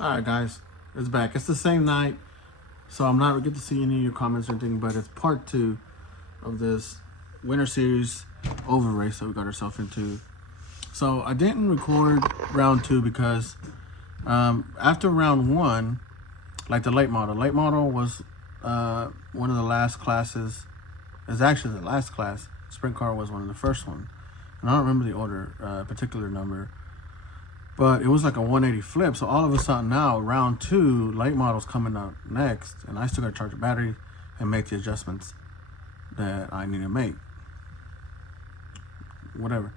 All right, guys, it's back. It's the same night, so I'm not get to see any of your comments or anything, but it's part 2 of this Winter Series over race that we got ourselves into. So I didn't record round 2 because after round 1, like the late model was one of the last classes. It's actually the last class. Sprint car was one of the first one, and I don't remember the order, particular number. But it was like a 180 flip. So all of a sudden now, round 2, late model's coming up next. And I still got to charge the battery and make the adjustments that I need to make. Whatever.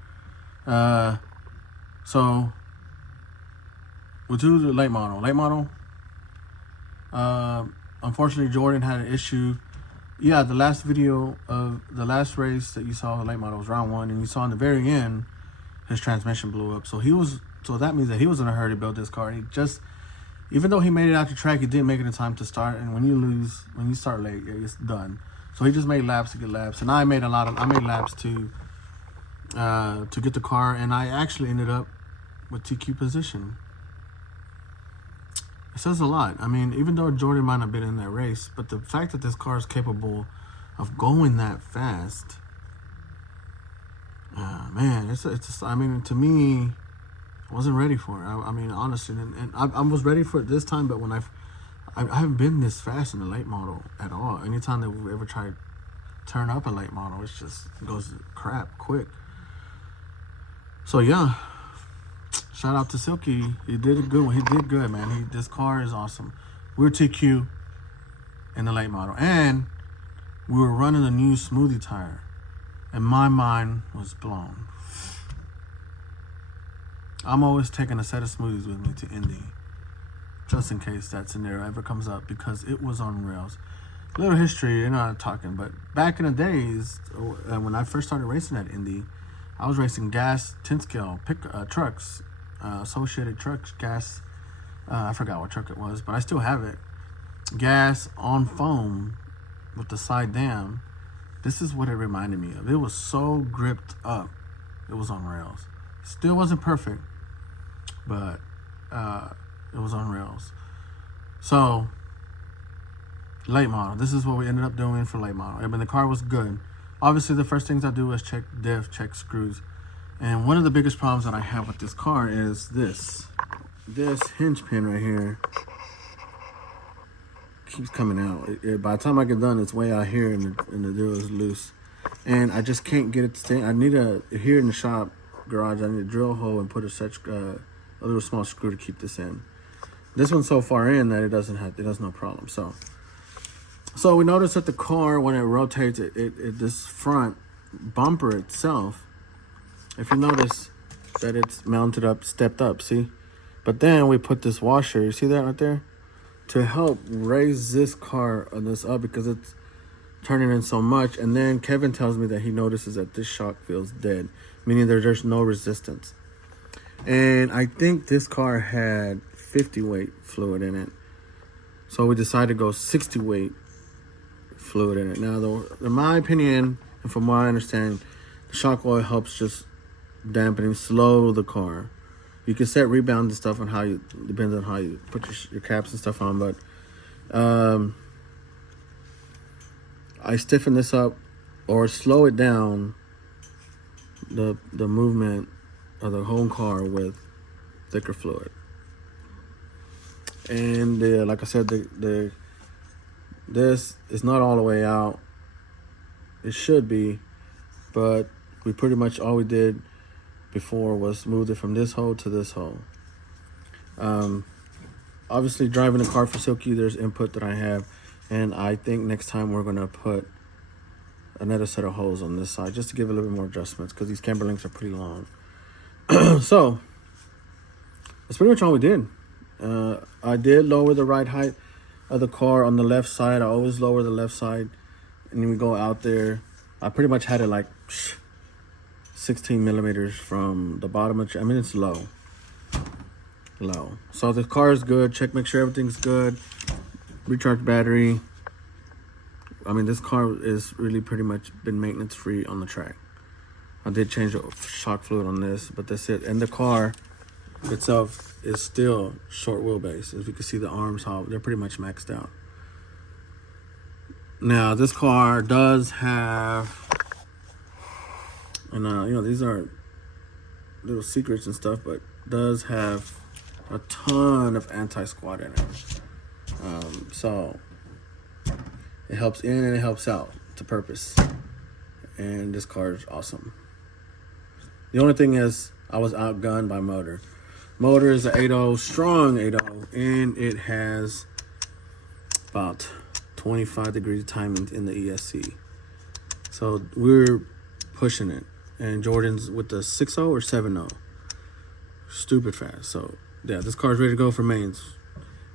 So we'll do the late model. Unfortunately, Jordan had an issue. Yeah, the last video of the last race that you saw, the late model, was round 1. And you saw in the very end, his transmission blew up. So that means that he was in a hurry to build this car. He just, even though he made it out the track, he didn't make it in time to start. And when you start late, it's done. So he just made laps to get laps. And I made laps to get the car. And I actually ended up with TQ position. It says a lot. I mean, even though Jordan might not have been in that race, but the fact that this car is capable of going that fast, man, it's just, I mean, to me, I wasn't ready for it. I mean, honestly, and I was ready for it this time, but when I haven't been this fast in the late model at all. Anytime that we ever try to turn up a late model, it goes to crap quick. So yeah, shout out to Silky. He did a good one. He did good, man. This car is awesome. We were TQ in the late model, and we were running a new smoothie tire, and my mind was blown. I'm always taking a set of smoothies with me to Indy, just in case that scenario ever comes up, because it was on rails. A little history, you're not talking, but back in the days, when I first started racing at Indy, I was racing gas 10-scale trucks, Associated Trucks, gas, I forgot what truck it was, but I still have it. Gas on foam with the side down. This is what it reminded me of. It was so gripped up, it was on rails. Still wasn't perfect, but it was on rails. So, late model. This is what we ended up doing for late model. I mean, the car was good. Obviously, the first things I do is check diff, check screws. And one of the biggest problems that I have with this car is this hinge pin right here keeps coming out. By the time I get done, it's way out here, and the deal is loose. And I just can't get it to stay. I need here in the shop garage, I need a drill hole and put a little small screw to keep this in. This one's so far in that it has no problem. So we notice that the car, when it rotates, this front bumper itself, if you notice that it's mounted up, stepped up, see? But then we put this washer, you see that right there? To help raise this car up, because it's turning in so much. And then Kevin tells me that he notices that this shock feels dead, meaning there's no resistance. And I think this car had 50 weight fluid in it, so we decided to go 60 weight fluid in it. Now, though, in my opinion, and from what I understand, the shock oil helps just dampening, slow the car. You can set rebound and stuff on depends on how you put your caps and stuff on, but I stiffen this up or slow it down, the movement of the whole car, with thicker fluid. And like I said, this is not all the way out. It should be, but we pretty much, all we did before was move it from this hole to this hole. Obviously, driving the car for Silky, there's input that I have, and I think next time we're gonna put another set of holes on this side just to give a little bit more adjustments, because these camber links are pretty long. So that's pretty much all we did. I did lower the ride height of the car on the left side. I always lower the left side, and then we go out there. I pretty much had it like 16 millimeters from the bottom of I mean, it's low. So the car is good. Make sure everything's good. Recharge battery. I mean, this car is really pretty much been maintenance free on the track. I did change the shock fluid on this, but that's it. And the car itself is still short wheelbase. If you can see the arms, how they're pretty much maxed out. Now this car does have, and you know, these are little secrets and stuff, but does have a ton of anti-squat in it. So it helps in and it helps out to purpose. And this car is awesome. The only thing is I was outgunned by motor. Motor is an 8.0, strong 8.0, and it has about 25 degrees of time in the ESC. So we're pushing it. And Jordan's with the 6.0 or 7.0. Stupid fast. So yeah, this car's ready to go for mains.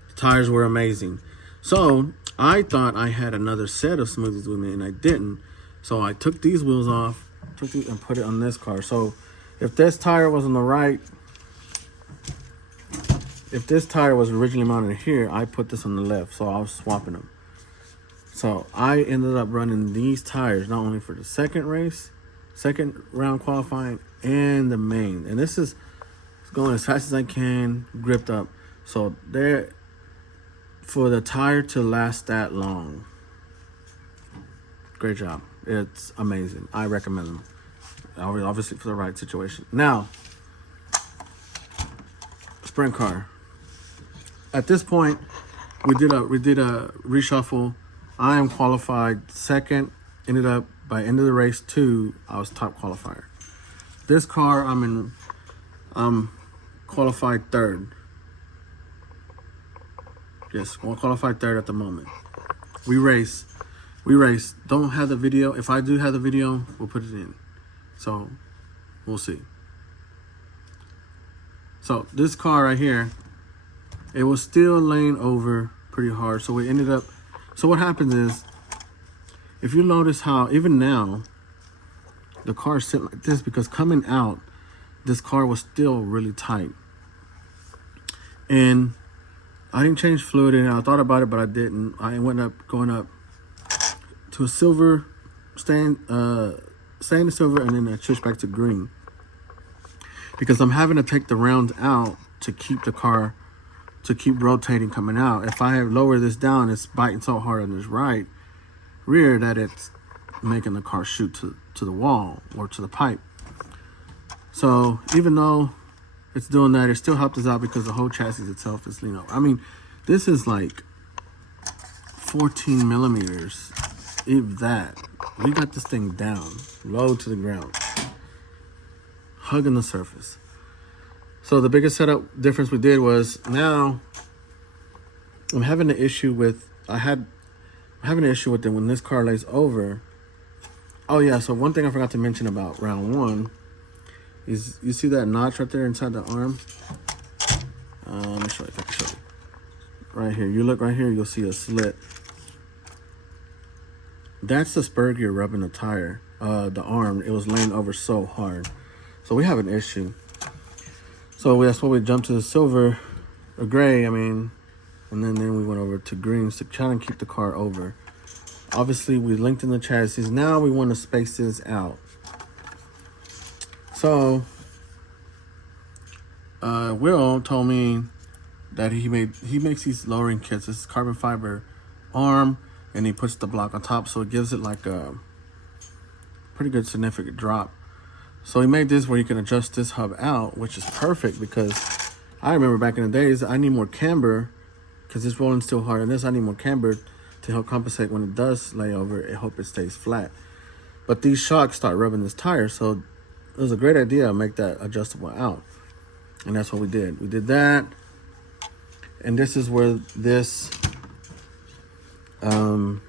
The tires were amazing. So I thought I had another set of smoothies with me, and I didn't. So I took these wheels off, and put it on this car. So if this tire was on the right, if this tire was originally mounted here, I put this on the left. So I was swapping them. So I ended up running these tires not only for the second round qualifying, and the main. And this is going as fast as I can, gripped up. So there, for the tire to last that long, great job. It's amazing. I recommend them. Obviously for the right situation. Now, sprint car. At this point, we did a reshuffle. I am qualified second. Ended up by end of the race 2, I was top qualifier. This car, I'm qualified third. Yes, I'm qualified third at the moment. We race. Don't have the video. If I do have the video, we'll put it in. So we'll see. So this car right here, it was still laying over pretty hard. So we ended up, so what happens is, if you notice how even now the car is sitting like this, because coming out, this car was still really tight. And I didn't change fluid in it. I thought about it, but I didn't. I went up, going up to a silver, staying to silver, and then I switched back to green. Because I'm having to take the rounds out to keep the car, to keep rotating coming out. If I lower this down, it's biting so hard on this right rear that it's making the car shoot to the wall or to the pipe. So even though it's doing that, it still helped us out because the whole chassis itself is lean over. I mean, this is like 14 millimeters, if that. We got this thing down, low to the ground, hugging the surface. So the biggest setup difference we did was, now I'm having an issue with, I'm having an issue with it when this car lays over. Oh yeah, so one thing I forgot to mention about round 1 is, you see that notch right there inside the arm? Let me show you if I can show you. Right here, you look right here, you'll see a slit. That's the spur gear rubbing the tire, the arm. It was laying over so hard. So we have an issue. So that's why we jumped to the silver, or gray, I mean, and then we went over to greens to try and keep the car over. Obviously, we lengthened the chassis. Now we want to space this out. So, Will told me that he makes these lowering kits. This is carbon fiber arm, and he puts the block on top, so it gives it like a pretty good significant drop. So he made this where you can adjust this hub out, which is perfect, because I remember back in the days, I need more camber because it's rolling still hard, and this I need more camber to help compensate when it does lay over. I hope it stays flat. But these shocks start rubbing this tire, so it was a great idea to make that adjustable out. And that's what we did. We did that. And this is where this comes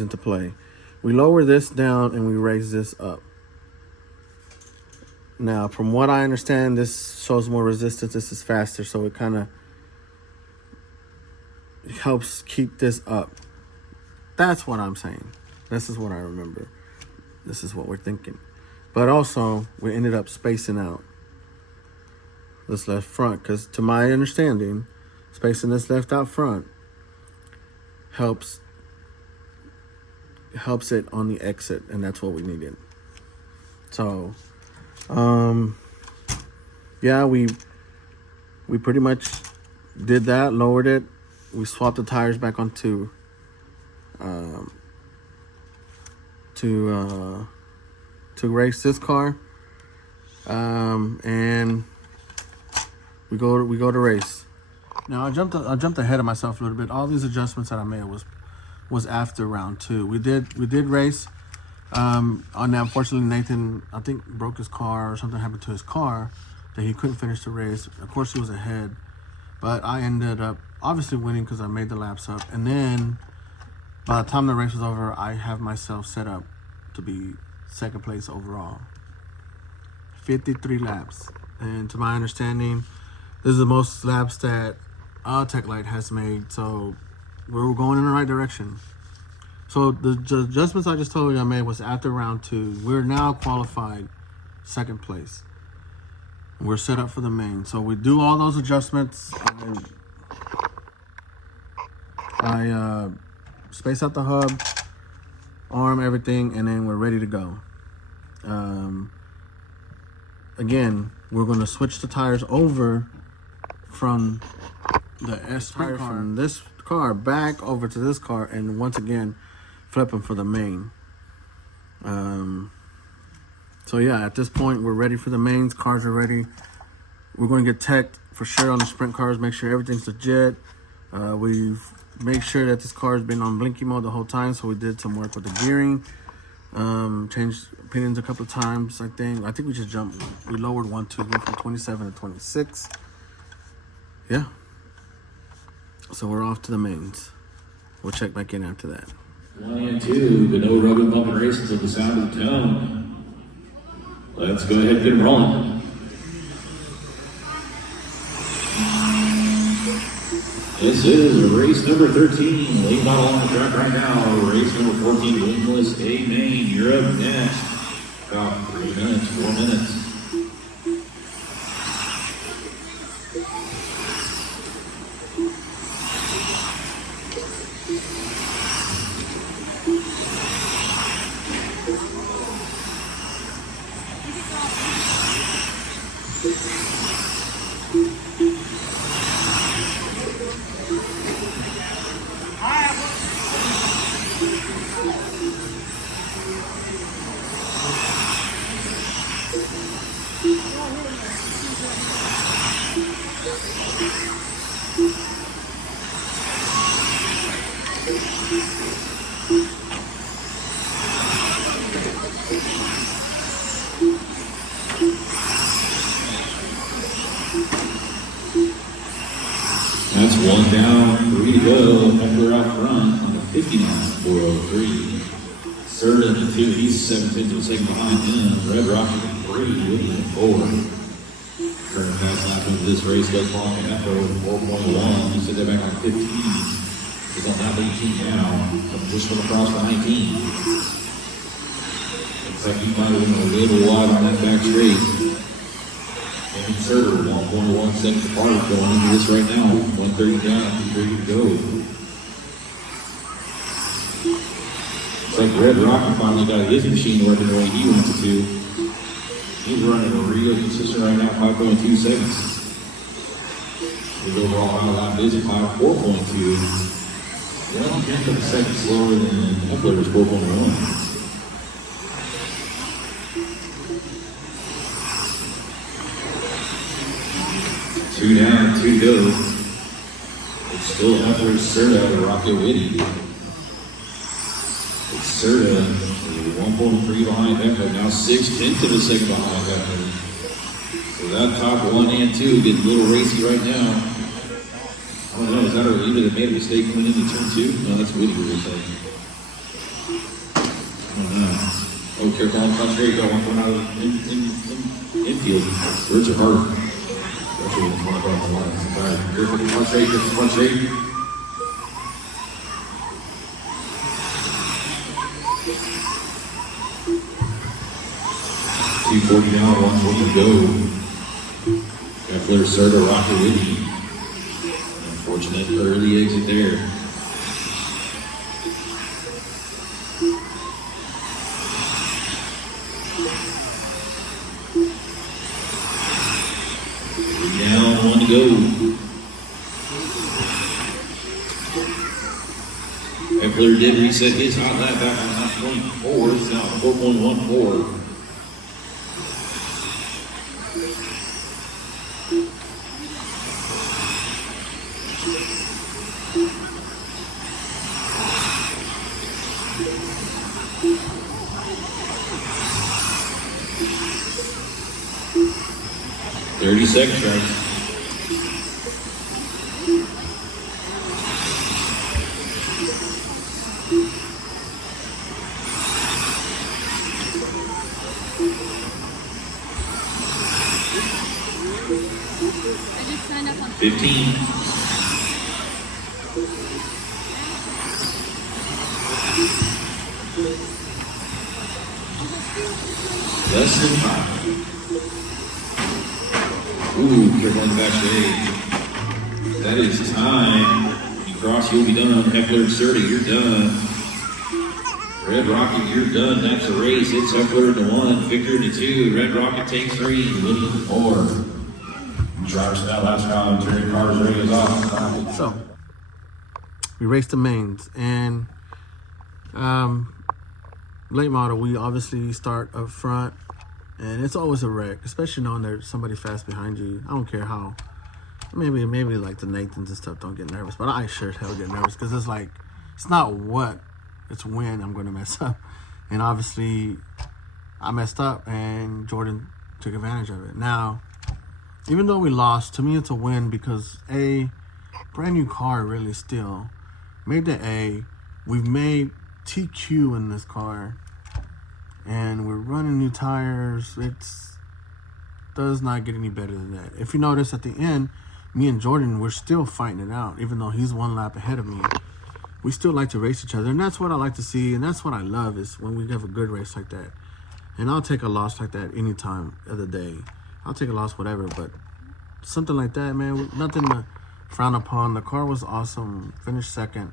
into play. We lower this down and we raise this up. Now, from what I understand, this shows more resistance. This is faster, so it kind of helps keep this up. That's what I'm saying. This is what I remember. This is what we're thinking. But also, we ended up spacing out this left front, because to my understanding, spacing this left out front helps it on the exit, and that's what we needed. So, yeah, we we pretty much did that, lowered it. We swapped the tires back onto to race this car, and we go to race. Now I jumped ahead of myself a little bit. All these adjustments that I made was after round 2. We did race. Unfortunately, Nathan, I think, broke his car or something happened to his car that he couldn't finish the race. Of course, he was ahead, but I ended up obviously winning because I made the laps up. And then by the time the race was over, I have myself set up to be second place overall. 53 laps. And to my understanding, this is the most laps that Tech Light has made. So we're going in the right direction. So the adjustments I just told you I made was after round 2. We're now qualified second place. We're set up for the main. So we do all those adjustments. I space out the hub, arm everything, and then we're ready to go. Again, we're going to switch the tires over from the S tire from this car back over to this car, and once again flip them for the main. So yeah, at this point we're ready for the mains. Cars are ready. We're going to get teched for sure on the sprint cars, make sure everything's legit. We've made sure that this car has been on blinky mode the whole time, so we did some work with the gearing. Changed opinions a couple of times. I think we just we lowered 1, 2, went from 27 to 26. Yeah, so we're off to the mains. We'll check back in after that. 1 and 2, the no rubbing, bumping races of the sound of the tone. Let's go ahead and get them rolling. This is race number 13, late model on the track right now. Race number 14, wingless AMains. You're up next. About 3 minutes, 4 minutes. That's 1 down, 3 to go. Heckler out front on the 59, 403. Third and 2, he's 7/10 of a second behind him. Red Rocket 3, Whitney 4. Current fast lap of this race does long and after over 4.1. He said they're back on 15. He's on lap 18 now. Coming just from across the 19. Looks like he might have been a little wide on that back straight. And third, 1.1 seconds apart going into this right now. 130 down, 230 to go. Looks like Red Rocket finally got his machine working the way he wants it to. He's running a real consistent right now, 5.2 seconds. His overall out lap is at 4.2. 1/10 of a second slower than Heckler's 4.1. Two down, 2 to go. It's still Heckler, Serta, Rocket Whitty. It's Serta, 1.3 behind Heckler, now 6/10 of a second behind Heckler. So that top 1 and 2 getting a little racy right now. I don't know, is that either they made a mistake coming into turn 2? No, that's Whitty we're saying. I don't know. Oh, careful on the front straight, got one going out of the infield. Words are hard. Careful with the front straight, careful the front straight. 240 down, 140 to go. Got Flair Serta, Rocket Whitty. Unfortunate early exit there. Down, 1 to go. Eckler did reset his hot lap back on 9.4. It's now 4.14. Seconds, right? I just signed up on 15. Less than 5. Ooh, careful on the backstage. That is time. You cross, you'll be done. Eckler 30, you're done. Red Rocket, you're done. That's the race. It's Eckler to 1, Victor to 2. Red Rocket takes 3, Willie to 4. Drivers now, last round, turning cars ready is off. So, we raced the mains, and late model, we obviously start up front, and it's always a wreck, especially knowing there's somebody fast behind you. I don't care how. Maybe like the Nathans and stuff don't get nervous, but I sure as hell get nervous because it's like, it's not what, it's when I'm going to mess up. And obviously, I messed up, and Jordan took advantage of it. Now, even though we lost, to me it's a win because A, brand new car really still. Made the A. We've made TQ in this car. And we're running new tires. It's does not get any better than that. If you notice at the end, me and Jordan, we're still fighting it out. Even though he's one lap ahead of me. We still like to race each other. And that's what I like to see. And that's what I love is when we have a good race like that. And I'll take a loss like that any time of the day. I'll take a loss, whatever, but something like that, man, nothing to frown upon. The car was awesome. Finished second.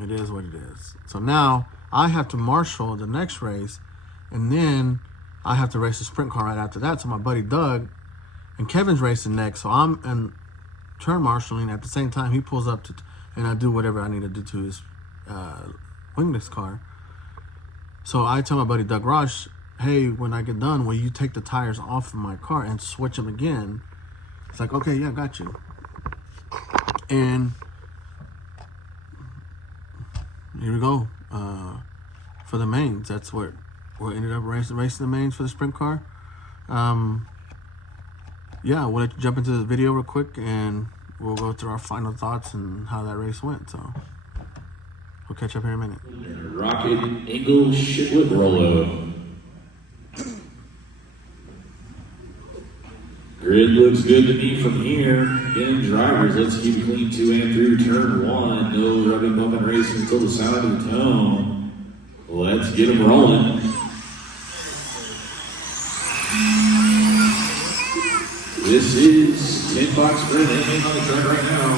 It is what it is. So now I have to marshal the next race, and then I have to race the sprint car right after that. So my buddy Doug and Kevin's racing next. So I'm in turn marshaling at the same time. He pulls up to, and I do whatever I need to do to his wingless car. So I tell my buddy Doug Rush, hey, when I get done, will you take the tires off of my car and switch them again? It's like, okay, yeah, got you. And here we go for the mains. That's what we ended up racing the mains for the sprint car. Yeah, we'll let you jump into the video real quick, and we'll go through our final thoughts and how that race went. So we'll catch up here in a minute. Rocket, Engel, Shipwood, Rollo. Grid looks good to me from here. Again, drivers, let's keep it clean 2 and through turn 1. No rubbing, bumping, racing until the sound of the tone. Let's get them rolling. This is 10 box sprint AMains on the track right now.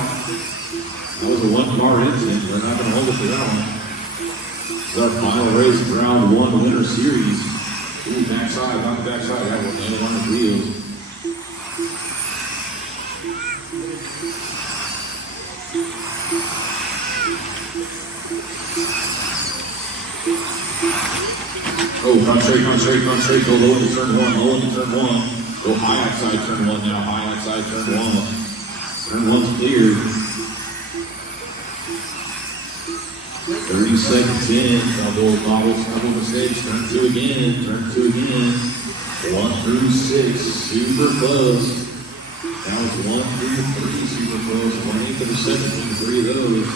That was a 1-car incident. We're not going to hold it for that one. This is our final race of round 1 Winter Series. Ooh, backside, on the backside. That one, the on the wheels. Oh, front straight, go low into turn 1, Go high outside turn 1 now, high outside turn 1. Turn 1's cleared. 30 seconds in, double mistakes, turn 2 again. 1 through 6, super close. That was 1 through 3, super close. 1/8 of a second between 3 of those.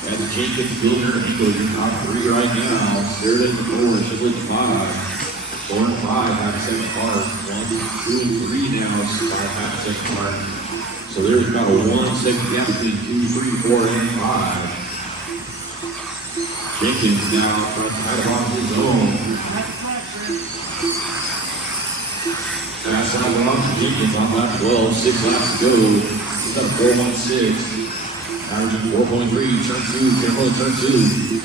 That's Jacob, Gilder, and Engel, your top 3 right now. Third and 4, Shipwood 5. 4 and 5, half second part. 1, 2, and 3 now, 5 half second part. So there's about a 1 second gap between 2, 3, 4, and 5. Jenkins now right on his own. Fast out on Jenkins on lap 12, 6 laps to go. He's got a 4.16. Averaging 4.3, turn 2, careful, turn 2.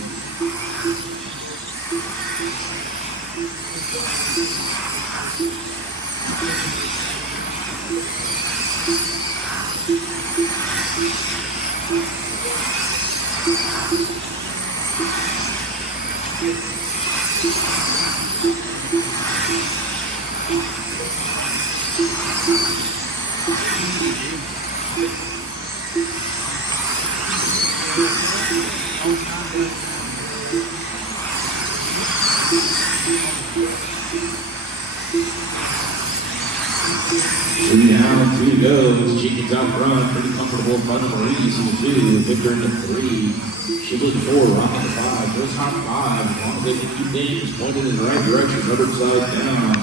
goes. Jenkins out front, pretty comfortable in front of Maurice in the 2, Victor in the 3, Shibley 4, Rock in the 5, goes top 5. As long as they can keep things pointed in the right direction, rubber side down,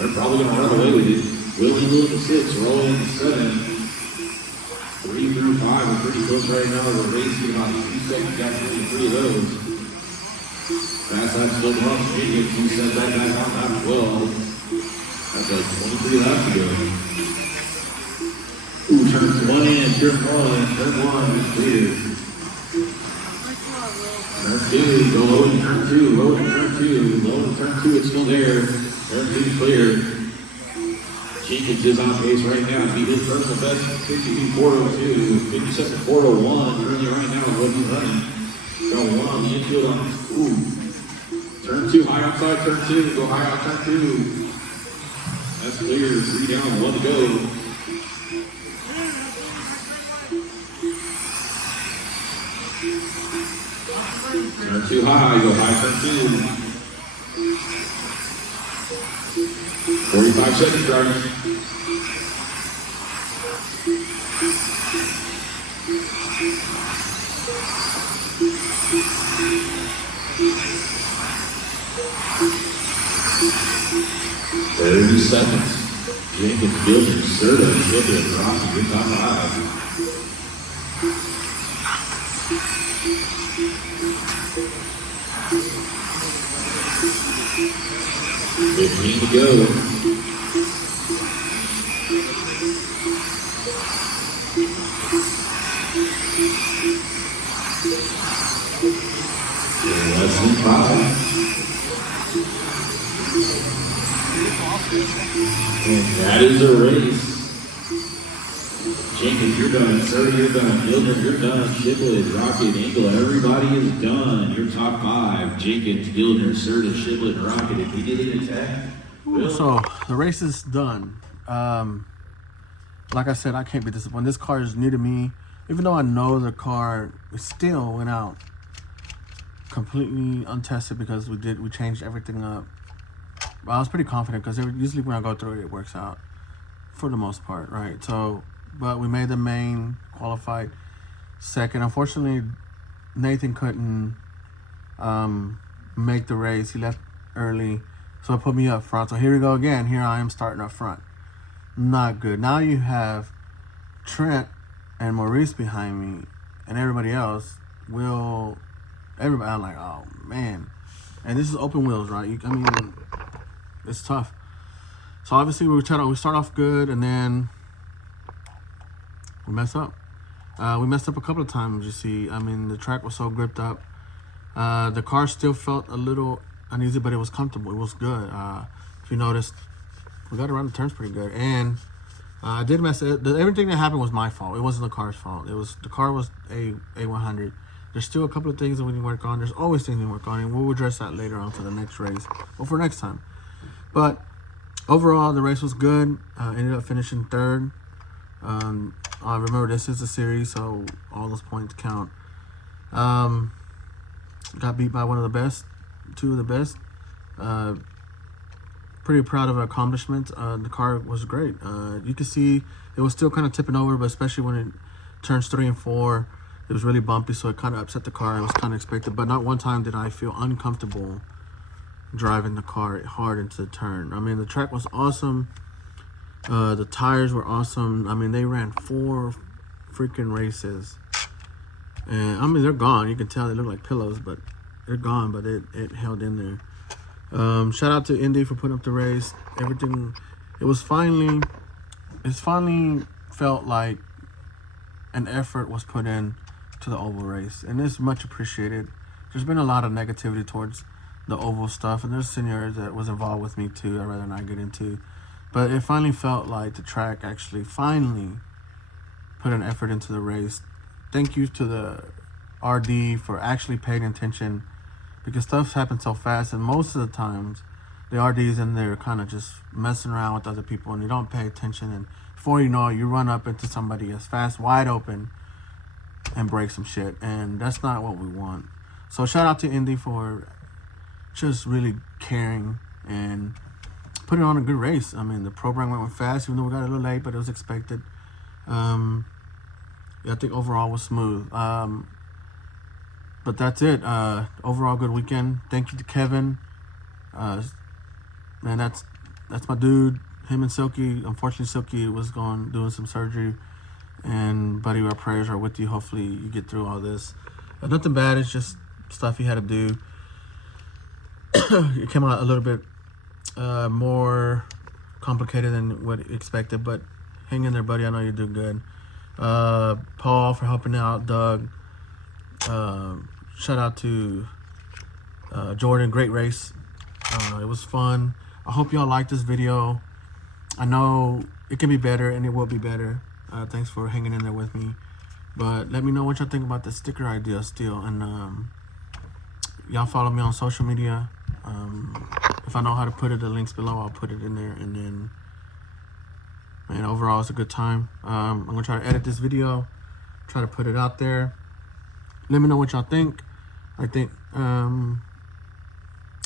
they're probably going to run away with it. Willie Will in the 6, rolling in the 7. 3 through 5 are pretty close right now. We're racing about 2 seconds after 3 of those. Fast lap still runs. Jenkins, he set that back on lap 12. That's like 23 laps to go. Ooh, turns 1 in, turn 1 is clear. Turn 2, go low in turn 2, low in turn 2, low in turn 2, it's still there. Turn 2 clear. Jenkins is on pace right now. He his personal best 52.402, 57.401. Currently right now is what he's running. Got 1 on the infield on. Ooh. Turn 2, high outside turn 2. Go high out turn 2. That's clear. 3 down, 1 to go. Turn 2 high. Go high turn 2. 45 seconds, drivers. Jenkins, Gilbert, Serta, Gilbert, Rocky, good top 5. 15 to go. Less than 5. And that is a race. Jenkins, you're done. Serta, you're done. Gilbert, you're done. Shiblet, Rocket, Engel, everybody is done. Your top 5. Jenkins, Gilder, Serta, Shiblet, Rocket. If we get an attack. So the race is done. Like I said, I can't be disappointed. This car is new to me. Even though I know the car, it still went out completely untested because we changed everything up. But I was pretty confident because usually when I go through it, it works out for the most part, right? So, but we made the main, qualified second. Unfortunately, Nathan couldn't make the race. He left early, so it put me up front. So here we go again. Here I am starting up front. Not good. Now you have Trent and Maurice behind me, and everybody else will. Everybody, I'm like, oh man. And this is open wheels, right? I mean, it's tough. So obviously we start off good, and then we mess up. We messed up a couple of times. You see, I mean, the track was so gripped up. The car still felt a little uneasy, but it was comfortable. It was good. If you noticed, we got around the turns pretty good, and I did mess up. Everything that happened was my fault. It wasn't the car's fault. The car was a 100. There's still a couple of things that we need to work on. There's always things we work on, and we'll address that later on for the next race or for next time. But overall, the race was good. Ended up finishing third. I remember this is a series, so all those points count. Got beat by one of the best, 2 of the best. Pretty proud of our accomplishments. The car was great. You can see it was still kind of tipping over, but especially when it turns 3 and 4, it was really bumpy, so it kind of upset the car. It was kind of expected, but not one time did I feel uncomfortable driving the car hard into the turn. I mean, the track was awesome. The tires were awesome. I mean, they ran 4 freaking races. And, I mean, they're gone. You can tell they look like pillows, but they're gone, but it held in there. Shout out to Indy for putting up the race. Everything, it finally felt like an effort was put in to the oval race, and it's much appreciated. There's been a lot of negativity towards the oval stuff, and there's seniors that was involved with me too. I'd rather not get into, but it finally felt like the track actually finally put an effort into the race. Thank you to the RD for actually paying attention, because stuff happens so fast, and most of the times the RD's in there kind of just messing around with other people, and you don't pay attention, and before you know it, you run up into somebody as fast, wide open, and break some shit, and that's not what we want. So shout out to Indy for just really caring and put it on a good race. I mean, the program went fast, even though we got a little late, but it was expected. Yeah, I think overall was smooth. But that's it. Overall good weekend. Thank you to Kevin. Man, that's my dude. Him and Silky. Unfortunately, Silky was doing some surgery. And buddy, our prayers are with you. Hopefully, you get through all this. Nothing bad. It's just stuff he had to do. It came out a little bit more complicated than what expected, but hang in there, buddy. I know you're doing good. Paul for helping out. Doug. Shout out to Jordan. Great race. It was fun. I hope y'all like this video. I know it can be better, and it will be better. Thanks for hanging in there with me. But let me know what y'all think about the sticker idea still. And y'all follow me on social media. If I know how to put it, the links below, I'll put it in there. And then, man, overall, it's a good time. I'm going to try to edit this video, try to put it out there. Let me know what y'all think. I think I'm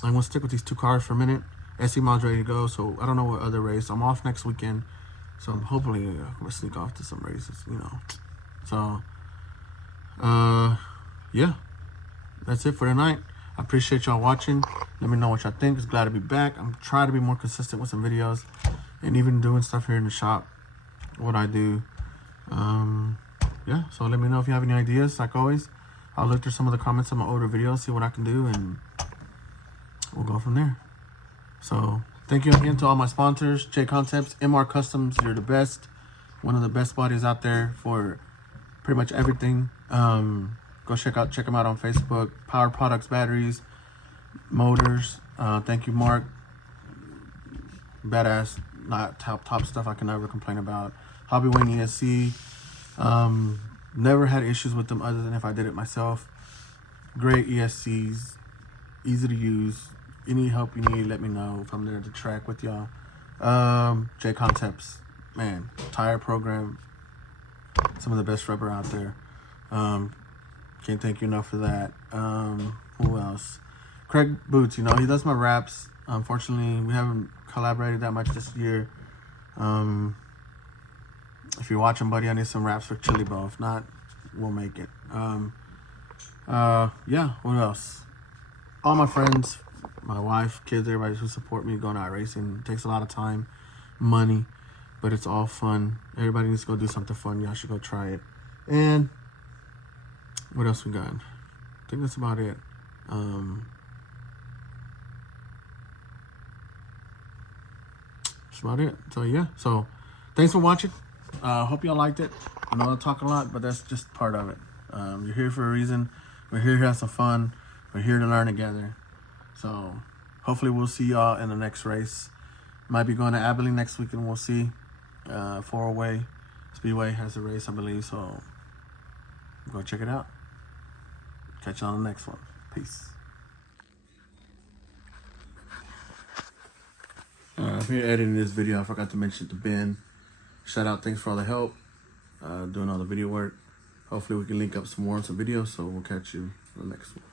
going to stick with these 2 cars for a minute. SC Mod's ready to go, so I don't know what other race. I'm off next weekend, so I'm hopefully going to sneak off to some races, you know. So, yeah, that's it for tonight. I appreciate y'all watching. Let me know what y'all think. It's glad to be back. I'm trying to be more consistent with some videos and even doing stuff here in the shop, what I do. Yeah, so let me know if you have any ideas. Like always, I'll look through some of the comments on my older videos, see what I can do, and we'll go from there. So thank you again to all my sponsors. J Concepts, MR Customs, you're the best. One of the best bodies out there for pretty much everything. Go check them out on Facebook. Power Products, batteries, motors. Thank you, Mark. Badass, not top stuff I can never complain about. Hobby Wing ESC. Never had issues with them other than if I did it myself. Great ESCs, easy to use. Any help you need, let me know. If I'm there to track with y'all. J Concepts, man, tire program, some of the best rubber out there. Can't thank you enough for that. Who else? Craig Boots, you know, he does my wraps. Unfortunately, we haven't collaborated that much this year. If you're watching, buddy, I need some wraps for Chili Bowl. If not, we'll make it. Yeah, what else? All my friends, my wife, kids, everybody who support me going out racing. It takes a lot of time, money, but it's all fun. Everybody needs to go do something fun. Y'all should go try it. And what else we got? I think that's about it. That's about it. So yeah, so thanks for watching. Hope y'all liked it. I know I talk a lot, but that's just part of it. You're here for a reason. We're here to have some fun. We're here to learn together. So hopefully we'll see y'all in the next race. Might be going to Abilene next weekend. We'll see. 4-Way Speedway has a race, I believe. So go check it out. Catch you on the next one. Peace. I'm here editing this video. I forgot to mention to Ben. Shout out, thanks for all the help. Doing all the video work. Hopefully we can link up some more on some videos. So we'll catch you in the next one.